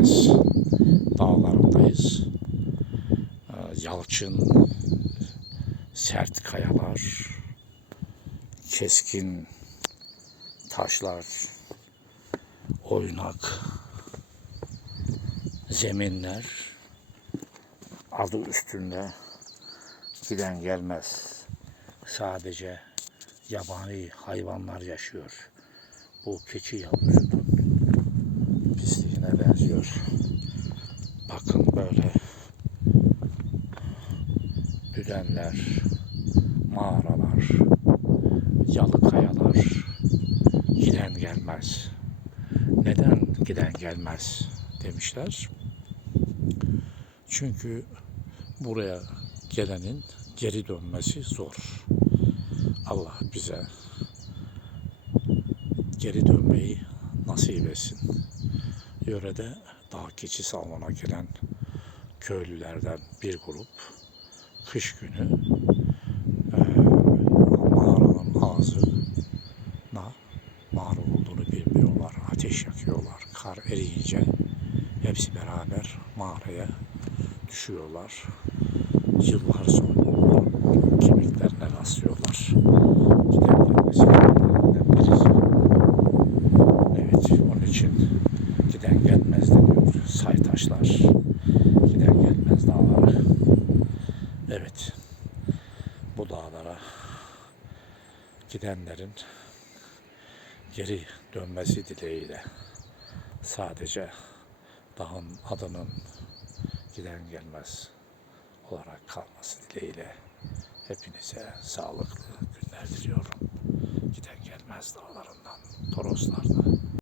gelmez dağlarındayız. Ee, Yalçın, sert kayalar, keskin taşlar, oynak zeminler adı üstünde giden gelmez. Sadece yabani hayvanlar yaşıyor. Bu keçi yavrusunun düdenler, mağaralar, yalı kayalar giden gelmez. Neden giden gelmez demişler. Çünkü buraya gelenin geri dönmesi zor. Allah bize geri dönmeyi nasip etsin. Yörede dağ keçisi avına gelen köylülerden bir grup kış günü mağaranın ağzına mağara olduğunu bilmiyorlar. Ateş yakıyorlar. Kar eriyince hepsi beraber mağaraya düşüyorlar. Yıllar sonra kemiklerine rastlıyorlar. Gerekenlerden birisi. Evet, onun için giden gelmez deniyor. Saytaşlar, giden gelmez dağları. Evet, bu dağlara gidenlerin geri dönmesi dileğiyle sadece dağın adının giden gelmez olarak kalması dileğiyle hepinize sağlıklı günler diliyorum. Giden gelmez dağlarından, Toroslar'da